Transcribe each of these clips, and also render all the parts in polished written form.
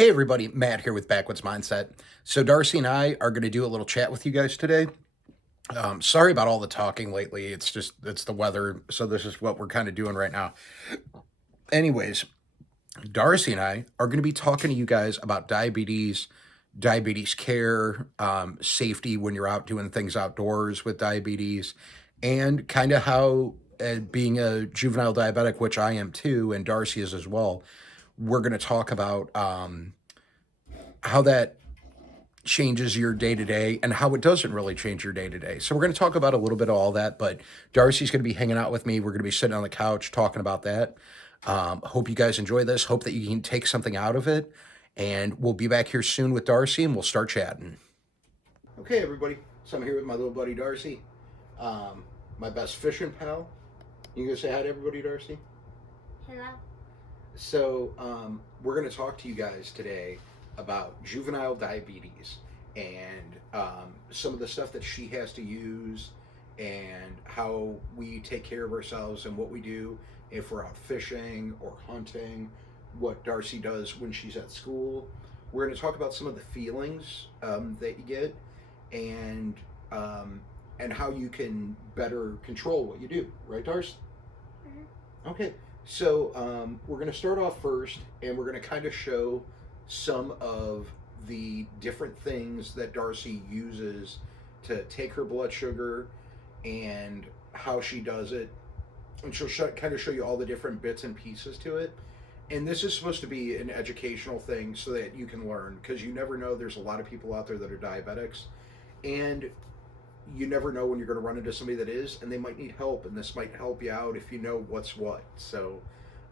Hey everybody, Matt here with Backwoods Mindset. So Darcy and I are going to do a little chat with you guys today. Sorry about all the talking lately. It's the weather, so this is what we're kind of doing right now. Anyways, Darcy and I are going to be talking to you guys about diabetes, diabetes care, safety when you're out doing things outdoors with diabetes, and kind of how being a juvenile diabetic, which I am too, and Darcy is as well, we're going to talk about how that changes your day to day and how it doesn't really change your day to day. So we're going to talk about a little bit of all that, but Darcy's going to be hanging out with me. We're going to be sitting on the couch talking about that. Hope you guys enjoy this. Hope that you can take something out of it. And we'll be back here soon with Darcy and we'll start chatting. Okay, everybody. So I'm here with my little buddy Darcy, my best fishing pal. You gonna say hi to everybody, Darcy? Hello. So we're going to talk to you guys today about juvenile diabetes and some of the stuff that she has to use and how we take care of ourselves and what we do if we're out fishing or hunting, what Darcy does when she's at school. We're going to talk about some of the feelings that you get and how you can better control what you do. Right, Darcy? Mm-hmm. Okay. So we're going to start off first, and we're going to kind of show some of the different things that Darcy uses to take her blood sugar and how she does it. And she'll kind of show you all the different bits and pieces to it. And this is supposed to be an educational thing so that you can learn, because you never know, there's a lot of people out there that are diabetics, and you never know when you're going to run into somebody that is, and they might need help, and this might help you out if you know what's what. So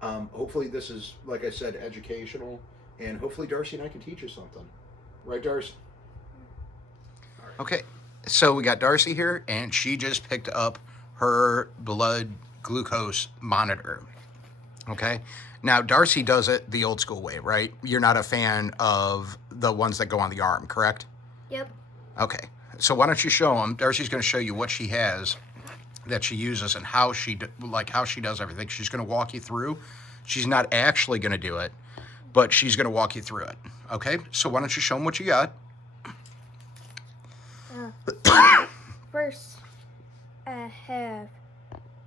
hopefully this is, like I said, educational, and hopefully Darcy and I can teach you something. Right, Darcy? Okay, so we got Darcy here, and she just picked up her blood glucose monitor. Okay, now Darcy does it the old school way, right? You're not a fan of the ones that go on the arm, correct? Yep. Okay. So why don't you show them? Darcy's going to show you what she has that she uses and how she does everything. She's going to walk you through. She's not actually going to do it, but she's going to walk you through it. Okay? So why don't you show them what you got? First, I have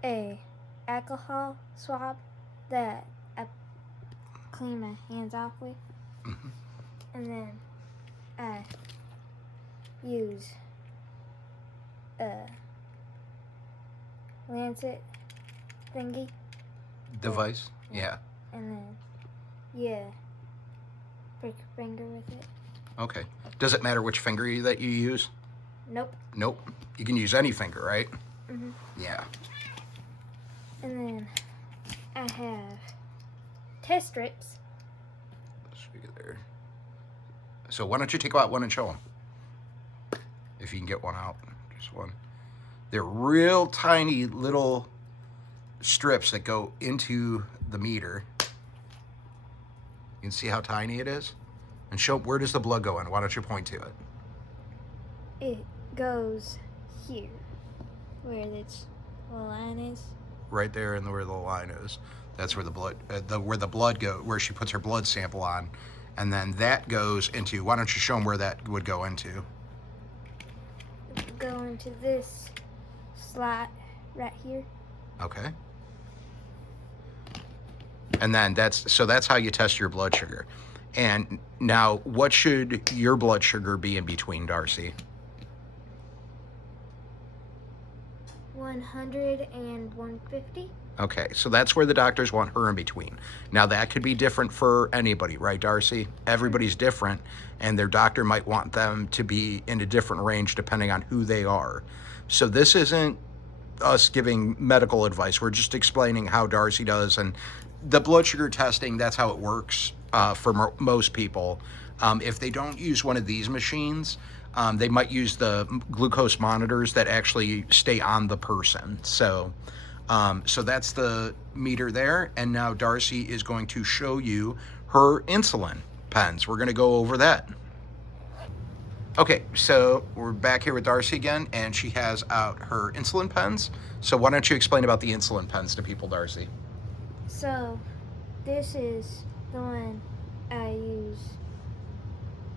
a alcohol swab that I clean my hands off with, and then I use a lancet thingy. Device? Yeah. And then, prick your finger with it. Okay. Does it matter which finger that you use? Nope. Nope. You can use any finger, right? Mm-hmm. Yeah. And then I have test strips. Let's see there. So why don't you take out one and show them? If you can get one out, just one. They're real tiny little strips that go into the meter. You can see how tiny it is? And show, where does the blood go in? Why don't you point to it? It goes here, where this line is. Right there, and where the line is. That's where the blood, where the blood go, where she puts her blood sample on, and then that goes into. Why don't you show them where that would go into? Go into this slot right here. Okay. And then that's how you test your blood sugar. And now, what should your blood sugar be in between, Darcy? 100 and 150. Okay, so that's where the doctors want her in between. Now, that could be different for anybody, right, Darcy? Everybody's different, and their doctor might want them to be in a different range depending on who they are. So this isn't us giving medical advice. We're just explaining how Darcy does, and the blood sugar testing, that's how it works for most people. If they don't use one of these machines, they might use the glucose monitors that actually stay on the person. So that's the meter there. And now Darcy is going to show you her insulin pens. We're going to go over that. Okay, so we're back here with Darcy again, and she has out her insulin pens. So why don't you explain about the insulin pens to people, Darcy? So this is the one I use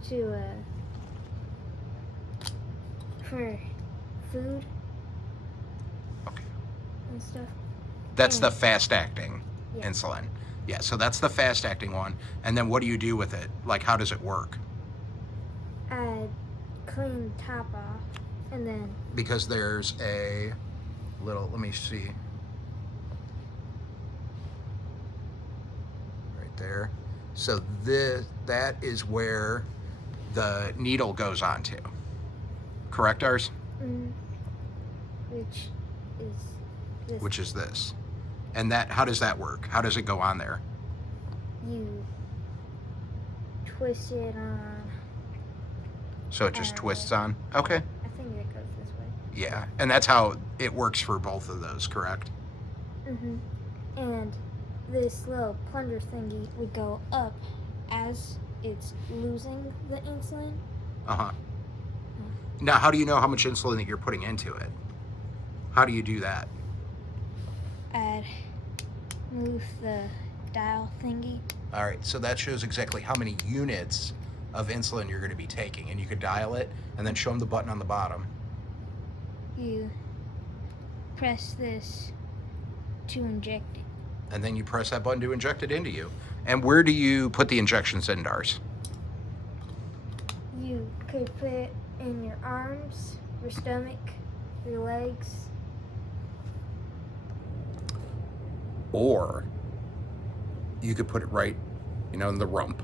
to for food Okay. and stuff. That's the And- fast-acting Yeah. insulin. Yeah, so that's the fast-acting one. And then what do you do with it? Like, how does it work? I clean the top off, and then Because there's a little, let me see. Right there. So that is where the needle goes onto. Correct, ours? which is this. Which is this. And that, how does that work? How does it go on there? You twist it on. So it just twists on? Okay. I think it goes this way. Yeah. And that's how it works for both of those, correct? And this little plunger thingy would go up as it's losing the insulin. Uh-huh. Now, how do you know how much insulin that you're putting into it? How do you do that? I'd move the dial thingy. All right, so that shows exactly how many units of insulin you're going to be taking, and you could dial it and then show them the button on the bottom. You press this to inject it. And then you press that button to inject it into you. And where do you put the injections in, Dars? You could put it in your arms, your stomach, your legs. Or you could put it right, in the rump.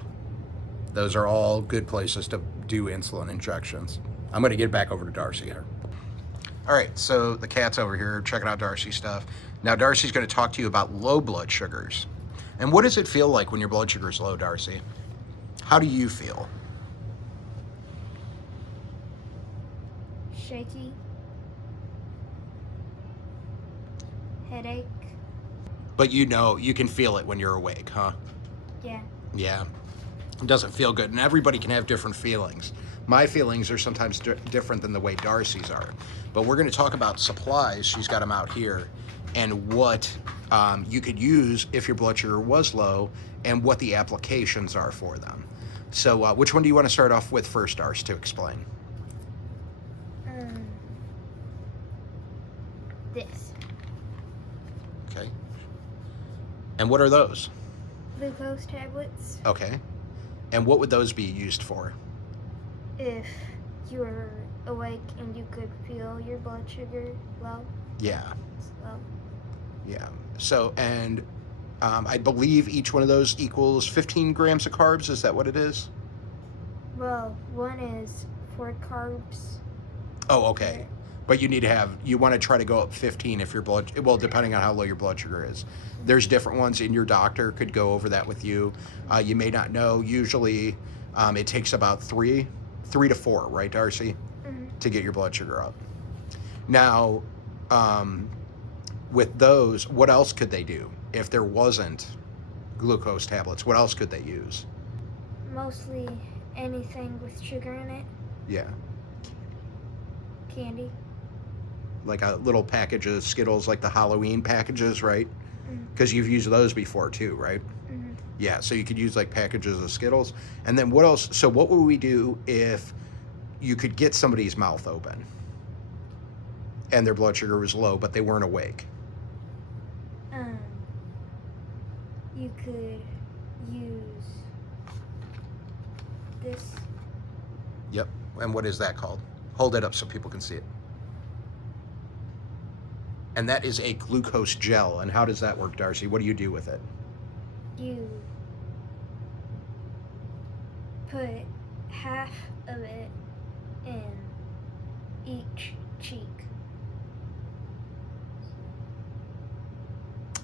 Those are all good places to do insulin injections. I'm going to get back over to Darcy here. All right, so the cat's over here checking out Darcy's stuff. Now Darcy's going to talk to you about low blood sugars. And what does it feel like when your blood sugar is low, Darcy? How do you feel? Shaky. Headache. But you can feel it when you're awake, huh? Yeah. Yeah. It doesn't feel good, and everybody can have different feelings. My feelings are sometimes different than the way Darcy's are. But we're going to talk about supplies. She's got them out here, and what you could use if your blood sugar was low, and what the applications are for them. So which one do you want to start off with first, Darcy, to explain? This. Okay. And what are those? Glucose tablets. Okay. And what would those be used for? If you were awake and you could feel your blood sugar low. Yeah. Low. Yeah. So, and I believe each one of those equals 15 grams of carbs. Is that what it is? Well, one is 4 carbs. Oh, okay. But you want to try to go up 15 if your depending on how low your blood sugar is. There's different ones, and your doctor could go over that with you. You may not know. Usually, it takes about 3 to 4, right, Darcy, to get your blood sugar up. Now, with those, what else could they do? If there wasn't glucose tablets, what else could they use? Mostly anything with sugar in it. Yeah. Candy. Like a little package of Skittles, like the Halloween packages, right? Because you've used those before too, right? Yeah, so you could use like packages of Skittles. And then what else? So what would we do if you could get somebody's mouth open and their blood sugar was low, but they weren't awake? You could use this. Yep. And what is that called? Hold it up so people can see it. And that is a glucose gel. And how does that work, Darcy? What do you do with it? You put half of it in each cheek.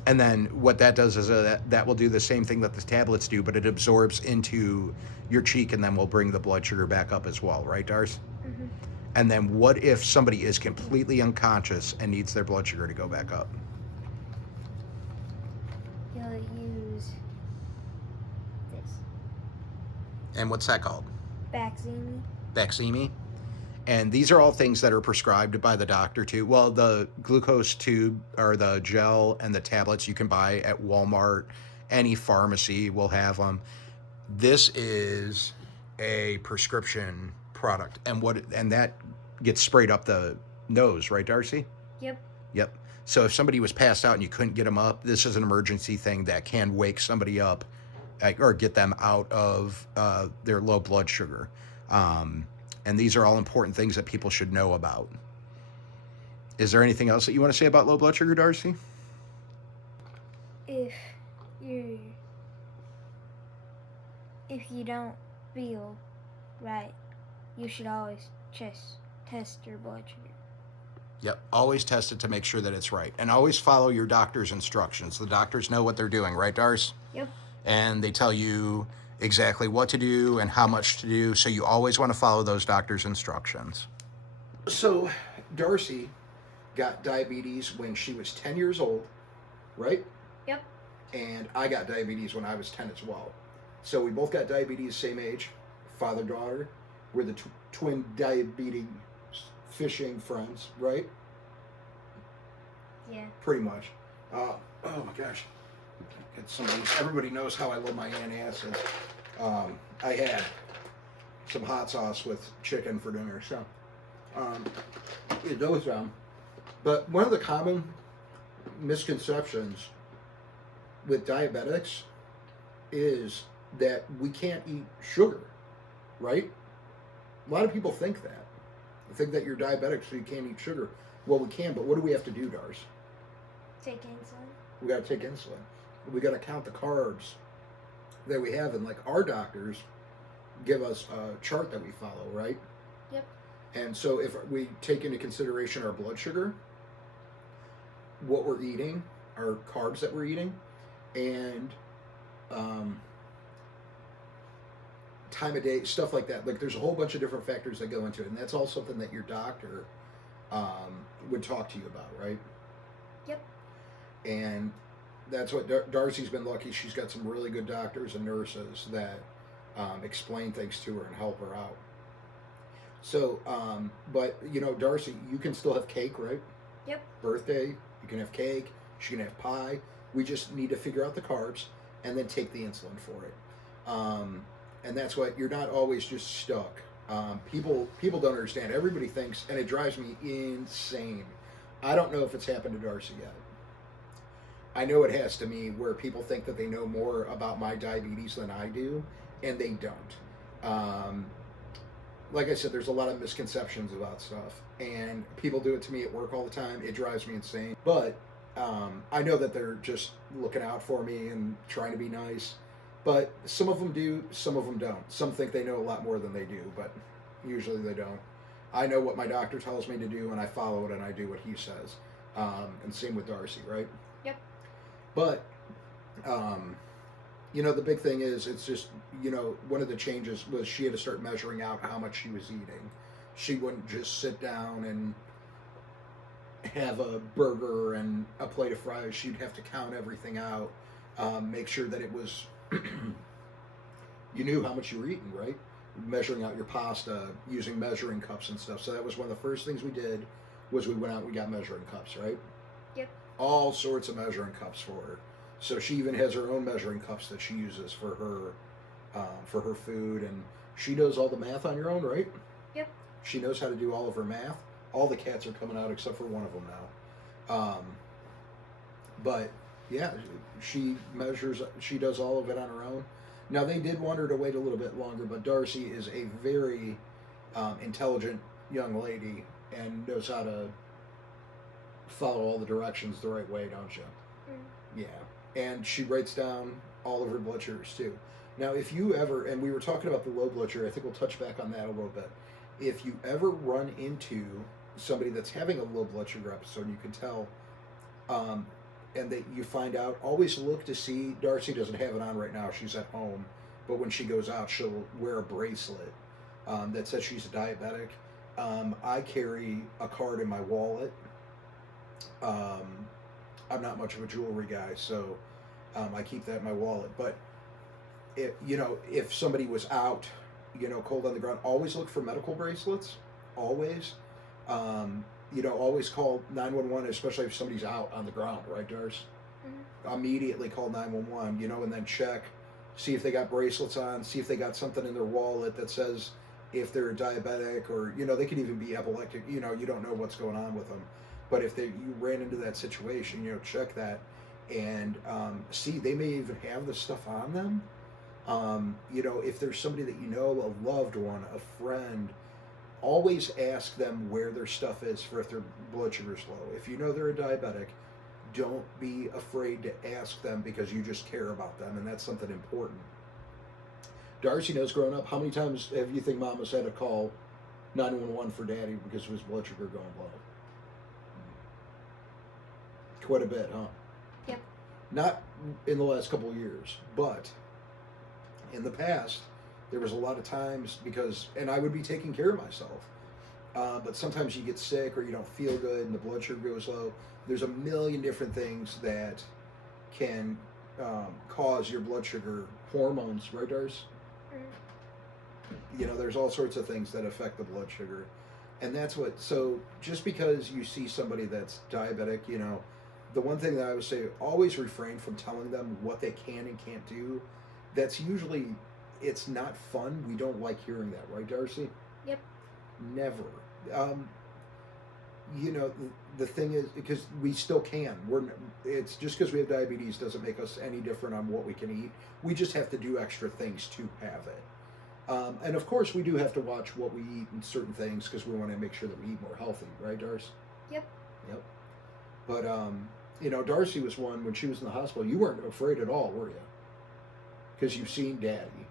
And then what that does is that will do the same thing that the tablets do, but it absorbs into your cheek and then will bring the blood sugar back up as well, right, Darcy? And then what if somebody is completely unconscious and needs their blood sugar to go back up? You'll use this. And what's that called? Backwoods. Backwoods. And these are all things that are prescribed by the doctor too. Well, the glucose tube or the gel and the tablets you can buy at Walmart. Any pharmacy will have them. This is a prescription product, and that gets sprayed up the nose, right, Darcy? Yep. Yep. So if somebody was passed out and you couldn't get them up, this is an emergency thing that can wake somebody up or get them out of their low blood sugar. And these are all important things that people should know about. Is there anything else that you want to say about low blood sugar, Darcy? If you don't feel right, you should always test your blood sugar. Yep. Always test it to make sure that it's right. And always follow your doctor's instructions. The doctors know what they're doing, right, Darce? Yep. And they tell you exactly what to do and how much to do. So you always want to follow those doctor's instructions. So Darcy got diabetes when she was 10 years old, right? Yep. And I got diabetes when I was 10 as well. So we both got diabetes same age, father-daughter. We're the twin diabetic fishing friends, right? Yeah. Pretty much. Oh my gosh. Everybody knows how I love my antacids. I had some hot sauce with chicken for dinner, so it goes down. But one of the common misconceptions with diabetics is that we can't eat sugar, right? A lot of people think that. They think that you're diabetic so you can't eat sugar. Well, we can, but what do we have to do, Darce? Take insulin. We got to take insulin. We got to count the carbs that we have, and like our doctors give us a chart that we follow, right? Yep. And so if we take into consideration our blood sugar, what we're eating, our carbs that we're eating, and time of day, stuff like that. Like there's a whole bunch of different factors that go into it, and that's all something that your doctor would talk to you about, right? Yep. And that's what Darcy's been lucky. She's got some really good doctors and nurses that explain things to her and help her out. So, but you know, Darcy, you can still have cake, right? Yep. Birthday, you can have cake. She can have pie. We just need to figure out the carbs and then take the insulin for it. And that's what, you're not always just stuck. People don't understand. Everybody thinks, and it drives me insane. I don't know if it's happened to Darcy yet. I know it has to me, where people think that they know more about my diabetes than I do, and they don't. Like I said, there's a lot of misconceptions about stuff, and people do it to me at work all the time. It drives me insane. But I know that they're just looking out for me and trying to be nice. But some of them do, some of them don't. Some think they know a lot more than they do, but usually they don't. I know what my doctor tells me to do, and I follow it, and I do what he says. And same with Darcy, right? Yep. But, you know, the big thing is, it's just, you know, one of the changes was she had to start measuring out how much she was eating. She wouldn't just sit down and have a burger and a plate of fries. She'd have to count everything out, make sure that it was, you knew how much you were eating, right? Measuring out your pasta, using measuring cups and stuff. So that was one of the first things we did, was we went out and we got measuring cups, right? Yep. All sorts of measuring cups for her. So she even has her own measuring cups that she uses for her food, and she does all the math on your own, right? Yep. She knows how to do all of her math. All the cats are coming out except for one of them now. But yeah, she measures, she does all of it on her own. Now they did want her to wait a little bit longer, but Darcy is a very intelligent young lady and knows how to follow all the directions the right way, don't you? Mm. Yeah. And she writes down all of her blood sugars too. Now, if you ever, and we were talking about the low blood sugar, I think we'll touch back on that a little bit. If you ever run into somebody that's having a low blood sugar episode, you can tell, and that you find out, always look to see, Darcy doesn't have it on right now, she's at home, but when she goes out, she'll wear a bracelet that says she's a diabetic. I carry a card in my wallet. I'm not much of a jewelry guy, so I keep that in my wallet. But if somebody was out, cold on the ground, always look for medical bracelets. Always, always call 911, especially if somebody's out on the ground, right, Darce? Mm-hmm. Immediately call 911, and then check see if they got bracelets on, see if they got something in their wallet that says if they're diabetic, or they could even be epileptic. You don't know what's going on with them, but if you ran into that situation, check that, and see, they may even have the stuff on them. If there's somebody that a loved one, a friend, always ask them where their stuff is for if their blood sugar's low. If they're a diabetic, don't be afraid to ask them, because you just care about them, and that's something important. Darcy knows, growing up, how many times have you think Mama's had to call 911 for Daddy because of his blood sugar going low? Quite a bit, huh? Yep. Not in the last couple of years, but in the past, there was a lot of times and I would be taking care of myself, but sometimes you get sick or you don't feel good and the blood sugar goes low. There's a million different things that can cause your blood sugar hormones, right, Darce? There's all sorts of things that affect the blood sugar, and so just because you see somebody that's diabetic, the one thing that I would say, always refrain from telling them what they can and can't do. That's usually, it's not fun. We don't like hearing that, right, Darcy? Yep. Never. The thing is, because we still can. It's just because we have diabetes doesn't make us any different on what we can eat. We just have to do extra things to have it. And of course, we do have to watch what we eat and certain things, because we want to make sure that we eat more healthy, right, Darcy? Yep. Yep. But Darcy was one, when she was in the hospital, you weren't afraid at all, were you? Because you've seen Daddy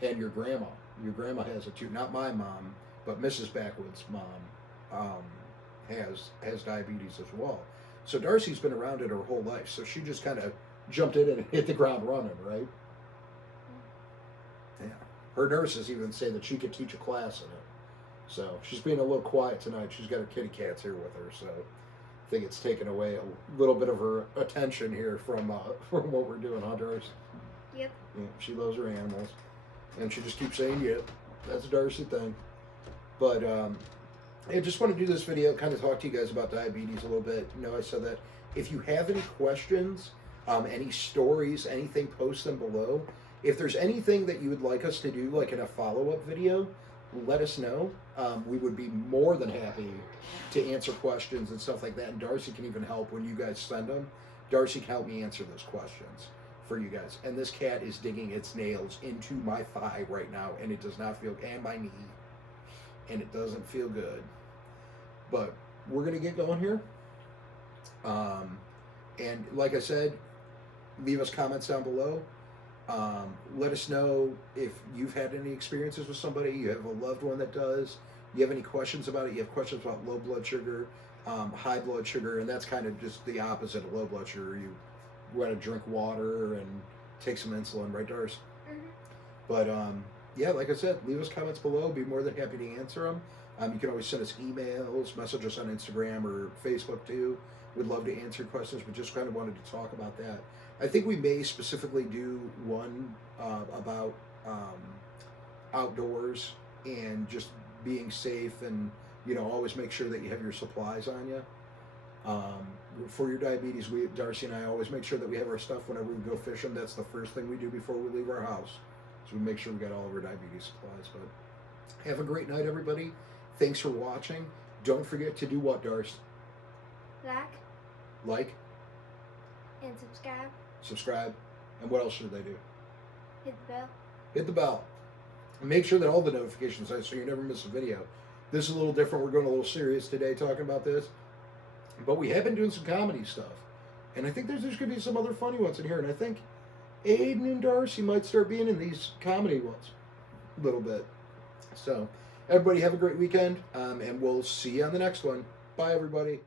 and your grandma. Your grandma has it too. Not my mom, but Mrs. Backwoods' mom has diabetes as well. So Darcy's been around it her whole life. So she just kind of jumped in and hit the ground running, right? Yeah. Her nurses even say that she could teach a class in it. So she's being a little quiet tonight. She's got her kitty cats here with her. So I think it's taken away a little bit of her attention here from what we're doing, huh, Darcy? Yep. Yeah, she loves her animals, and she just keeps saying, "Yep, that's a Darcy thing." But I just want to do this video, kind of talk to you guys about diabetes a little bit. I said that if you have any questions, any stories, anything, post them below. If there's anything that you would like us to do, like in a follow-up video, let us know. We would be more than happy to answer questions and stuff like that. And Darcy can even help when you guys send them. Darcy can help me answer those questions for you guys. And this cat is digging its nails into my thigh right now, and it does not feel, and my knee, and it doesn't feel good. But we're gonna get going here. And like I said, leave us comments down below. Let us know if you've had any experiences with somebody, you have a loved one that does, you have any questions about it, you have questions about low blood sugar, high blood sugar, and that's kind of just the opposite of low blood sugar. You want to drink water and take some insulin, right, Darce? Mm-hmm. But yeah, like I said, leave us comments below. Be more than happy to answer them. You can always send us emails, message us on Instagram or Facebook too. We'd love to answer questions, but just kind of wanted to talk about that. I think we may specifically do one about outdoors and just being safe, and always make sure that you have your supplies on you. For your diabetes, Darcy and I always make sure that we have our stuff whenever we go fishing. That's the first thing we do before we leave our house. So we make sure we got all of our diabetes supplies. But have a great night, everybody. Thanks for watching. Don't forget to do what, Darce? Like? And subscribe. Subscribe. And what else should they do? Hit the bell. Hit the bell. And make sure that all the notifications are so you never miss a video. This is a little different. We're going a little serious today talking about this. But we have been doing some comedy stuff. And I think there's going to be some other funny ones in here. And I think Aiden and Darcy might start being in these comedy ones a little bit. So, everybody have a great weekend. And we'll see you on the next one. Bye, everybody.